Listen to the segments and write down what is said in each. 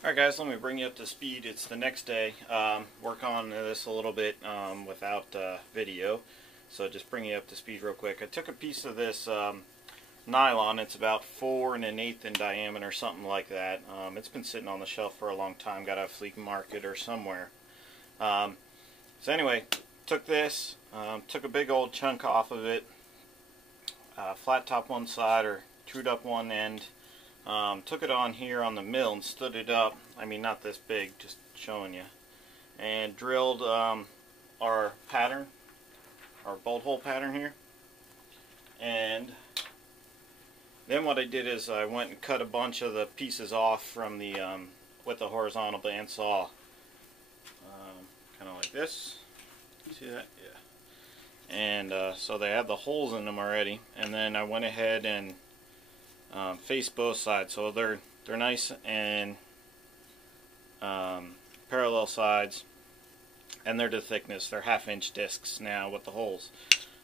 Alright guys, let me bring you up to speed. It's the next day. Work on this a little bit without video. So just bring you up to speed real quick. I took a piece of this nylon. It's about 4 1/8 in diameter, something like that. It's been sitting on the shelf for a long time. Got a flea market or somewhere. So anyway, took this, took a big old chunk off of it, flat top one side or trued up one end. Took it on here on the mill and stood it up. I mean, not this big, just showing you. And drilled our pattern, our bolt hole pattern here. And then what I did is I went and cut a bunch of the pieces off from the with the horizontal bandsaw, kind of like this. See that? Yeah. And so they had the holes in them already. And then I went ahead and face both sides, so they're nice and parallel sides, and they're the thickness. They're 1/2 inch discs now with the holes.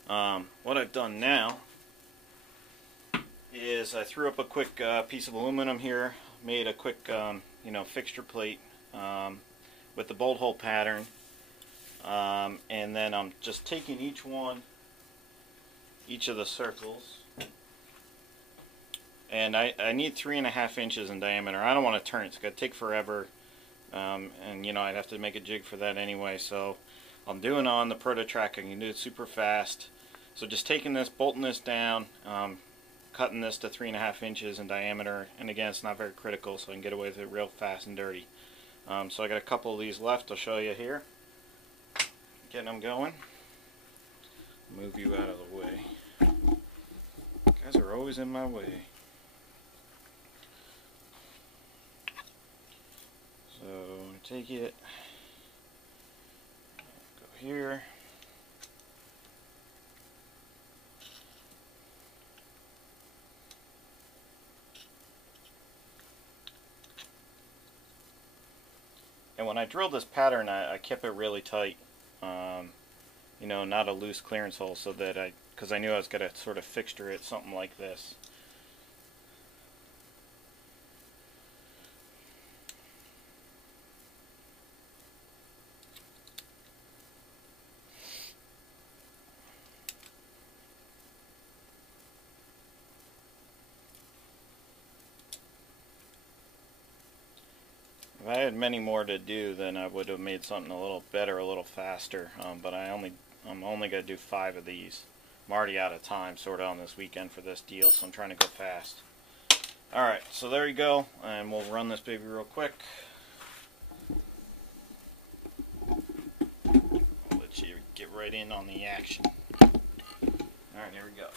What I've done now is I threw up a quick piece of aluminum here, made a quick fixture plate with the bolt hole pattern, and then I'm just taking each of the circles. And I need 3.5 inches in diameter. I don't want to turn it. It's going to take forever. And I'd have to make a jig for that anyway. So I'm doing on the ProtoTRAK. I can do it super fast. So just taking this, bolting this down, cutting this to 3.5 inches in diameter. And again, it's not very critical, so I can get away with it real fast and dirty. So I got a couple of these left. I'll show you here. Getting them going. Move you out of the way. You guys are always in my way. So take it, go here, and when I drilled this pattern, I kept it really tight, not a loose clearance hole, so that because I knew I was going to sort of fixture it something like this. If I had many more to do, then I would have made something a little better, a little faster. But I'm only going to do 5 of these. I'm already out of time, sort of, on this weekend for this deal, so I'm trying to go fast. All right, so there you go, and we'll run this baby real quick. I'll let you get right in on the action. All right, here we go.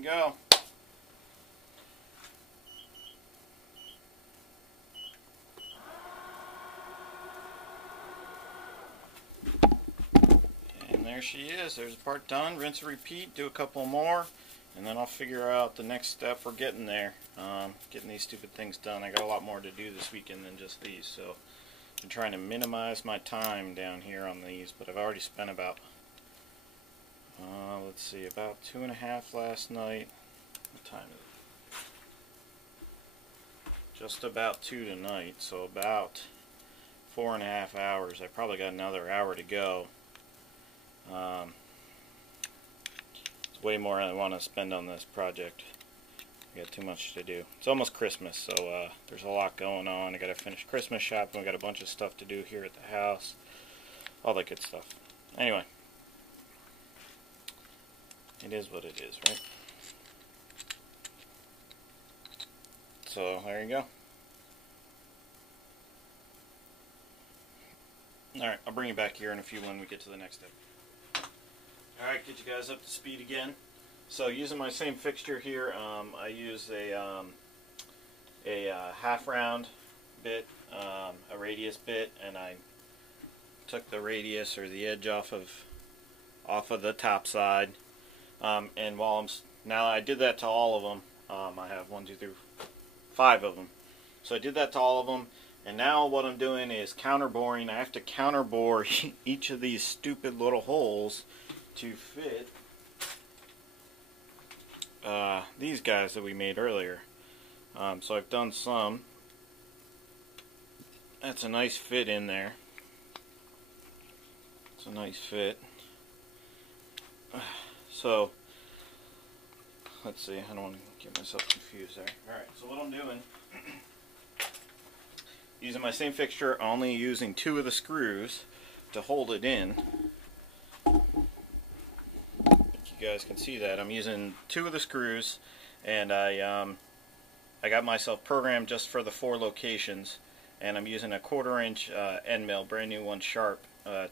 Go. And there she is. There's a part done. Rinse and repeat. Do a couple more, and then I'll figure out the next step for getting there. Getting these stupid things done. I got a lot more to do this weekend than just these, so I'm trying to minimize my time down here on these, but I've already spent about let's see, about 2.5 last night. What time is just about 2 tonight, so about 4.5 hours. I probably got another hour to go. It's way more than I want to spend on this project. I got too much to do. It's almost Christmas, so there's a lot going on. I got to finish Christmas shopping. We got a bunch of stuff to do here at the house. All that good stuff. Anyway, it is what it is, right? So there you go. Alright, I'll bring you back here in a few when we get to the next step. Alright, get you guys up to speed again. So using my same fixture here, I use a half round bit, a radius bit, and I took the radius or the edge off of the top side. And now I did that to all of them. I have 1, 2, 3, 5 of them. So I did that to all of them. And now what I'm doing is counterboring. I have to counterbore each of these stupid little holes to fit these guys that we made earlier. So I've done some. That's a nice fit in there. It's a nice fit. So let's see, I don't want to get myself confused there. Alright, so what I'm doing, using my same fixture, only using 2 of the screws to hold it in. You guys can see that I'm using 2 of the screws, and I got myself programmed just for the 4 locations, and I'm using a 1/4 inch end mill, brand new one, sharp,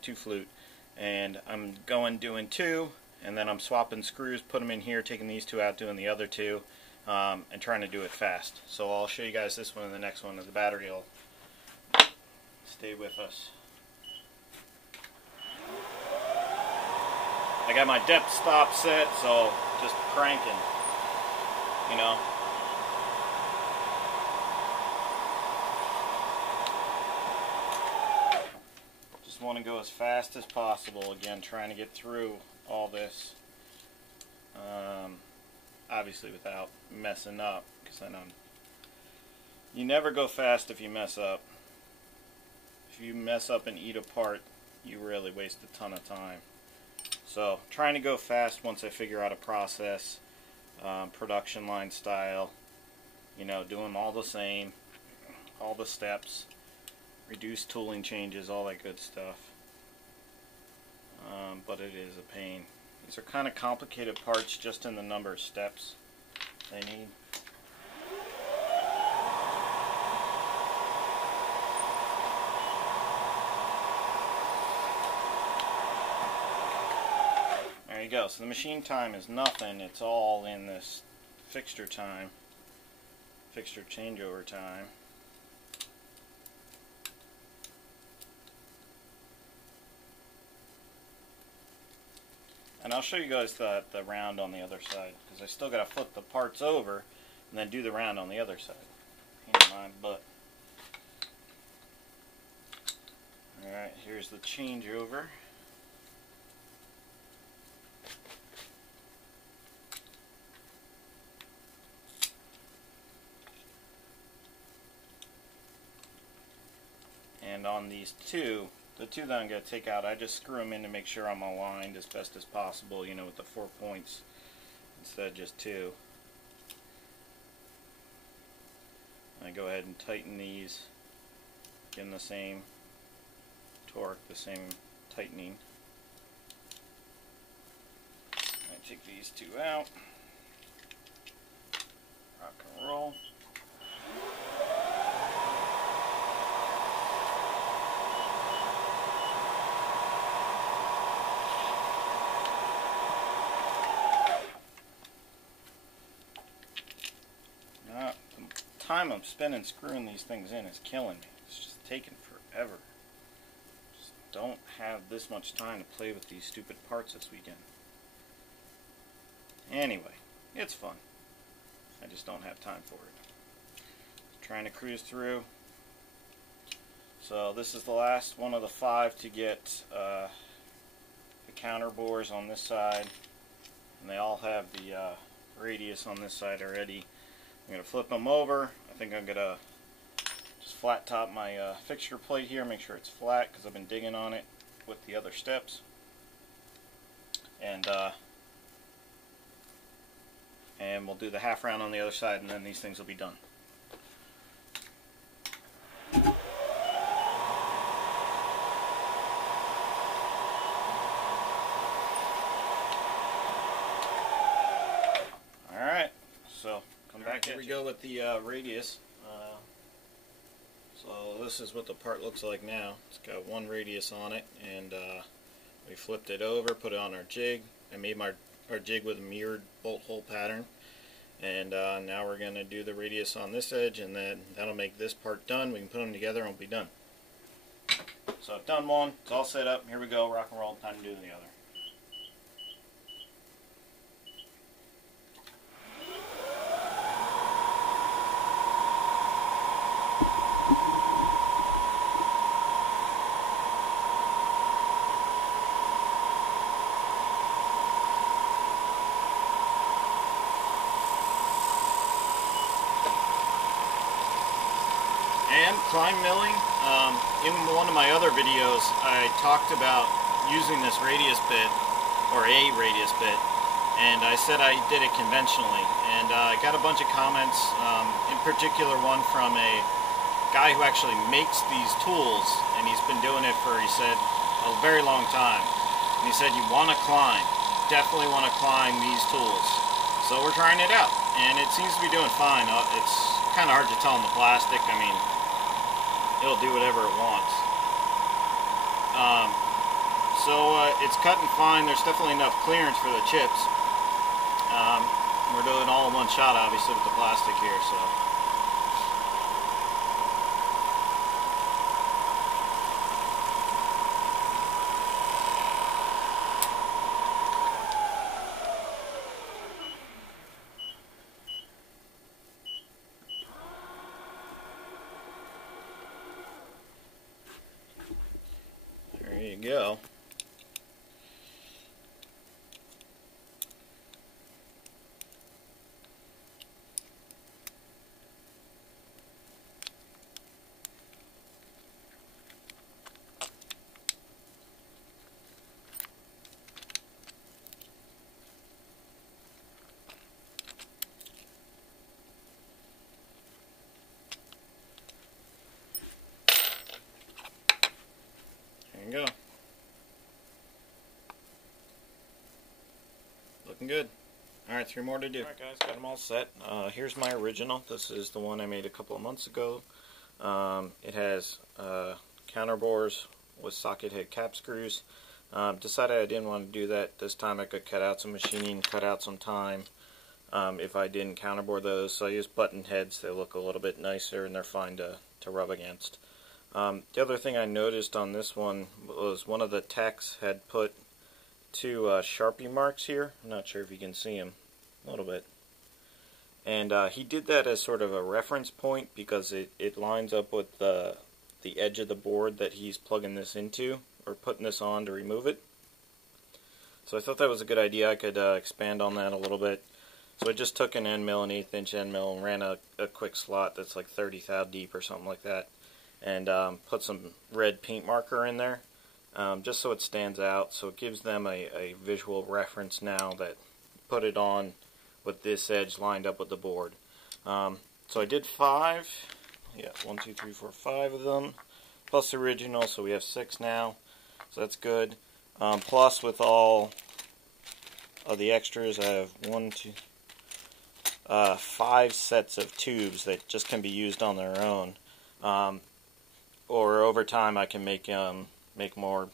2 flute, and I'm doing 2, and then I'm swapping screws, put them in here, taking these 2 out, doing the other 2, and trying to do it fast. So I'll show you guys this one and the next one. The battery will stay with us. I got my depth stop set, so just cranking, you know. Just want to go as fast as possible. Again, trying to get through all this, obviously without messing up, because I know you never go fast if you mess up. If you mess up and eat apart, you really waste a ton of time. So trying to go fast once I figure out a process, production line style, you know, doing all the same, all the steps, reduce tooling changes, all that good stuff. But it is a pain. These are kind of complicated parts just in the number of steps they need. There you go. So the machine time is nothing. It's all in this fixture time, fixture changeover time. And I'll show you guys the round on the other side, because I still got to flip the parts over and then do the round on the other side. Pain in my butt. Alright, here's the changeover. And on these 2, the 2 that I'm going to take out, I just screw them in to make sure I'm aligned as best as possible, you know, with the 4 points instead of just 2. I go ahead and tighten these, give them the same torque, the same tightening. I take these 2 out, rock and roll. The time I'm spending screwing these things in is killing me. It's just taking forever. Just don't have this much time to play with these stupid parts this weekend. Anyway, it's fun. I just don't have time for it. Trying to cruise through. So this is the last one of the 5 to get the counter bores on this side, and they all have the radius on this side already. I'm going to flip them over. I think I'm going to Just flat top my fixture plate here, make sure it's flat because I've been digging on it with the other steps. And we'll do the half round on the other side, and then these things will be done. Alright, so come back. Here we go with the radius. So this is what the part looks like now. It's got one radius on it, and we flipped it over, put it on our jig. I made our jig with a mirrored bolt hole pattern, and now we're going to do the radius on this edge, and then that'll make this part done. We can put them together and we'll be done. So I've done one, it's all set up. Here we go, rock and roll, time to do the other. And climb milling, in one of my other videos I talked about using this radius bit, or a radius bit, and I said I did it conventionally, and I got a bunch of comments, in particular one from a guy who actually makes these tools, and he's been doing it for, he said, a very long time. And he said, you want to climb, definitely want to climb these tools. So we're trying it out, and it seems to be doing fine. It's kind of hard to tell in the plastic. I mean, it'll do whatever it wants. It's cutting fine. There's definitely enough clearance for the chips. We're doing all in one shot, obviously, with the plastic here, so. There you go. There you go. Looking good. Alright, 3 more to do. Alright guys, got them all set. Here's my original. This is the one I made a couple of months ago. It has counterbores with socket head cap screws. Decided I didn't want to do that this time. I could cut out some machining, cut out some time if I didn't counterbore those. So I used button heads. They look a little bit nicer and they're fine to rub against. The other thing I noticed on this one was one of the techs had put 2 Sharpie marks here. I'm not sure if you can see them a little bit. And he did that as sort of a reference point because it lines up with the edge of the board that he's plugging this into, or putting this on to remove it. So I thought that was a good idea. I could expand on that a little bit. So I just took an end mill, an 1/8 inch end mill, and ran a quick slot that's like 30 thou deep or something like that, and put some red paint marker in there, just so it stands out, so it gives them a visual reference now that put it on with this edge lined up with the board. So I did 5, yeah, 1, 2, 3, 4, 5 of them, plus the original, so we have 6 now, so that's good. Plus with all of the extras, I have 5 sets of tubes that just can be used on their own. Or over time I can make more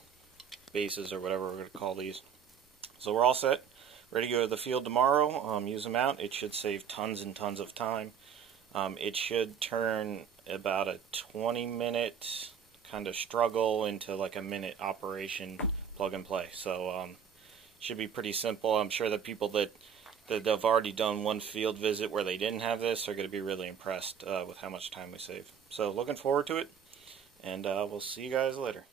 bases or whatever we're going to call these. So we're all set, ready to go to the field tomorrow, use them out. It should save tons and tons of time. It should turn about a 20-minute kind of struggle into like a minute operation, plug and play. So should be pretty simple. I'm sure that people that have already done one field visit where they didn't have this are going to be really impressed with how much time we save. So looking forward to it, and we'll see you guys later.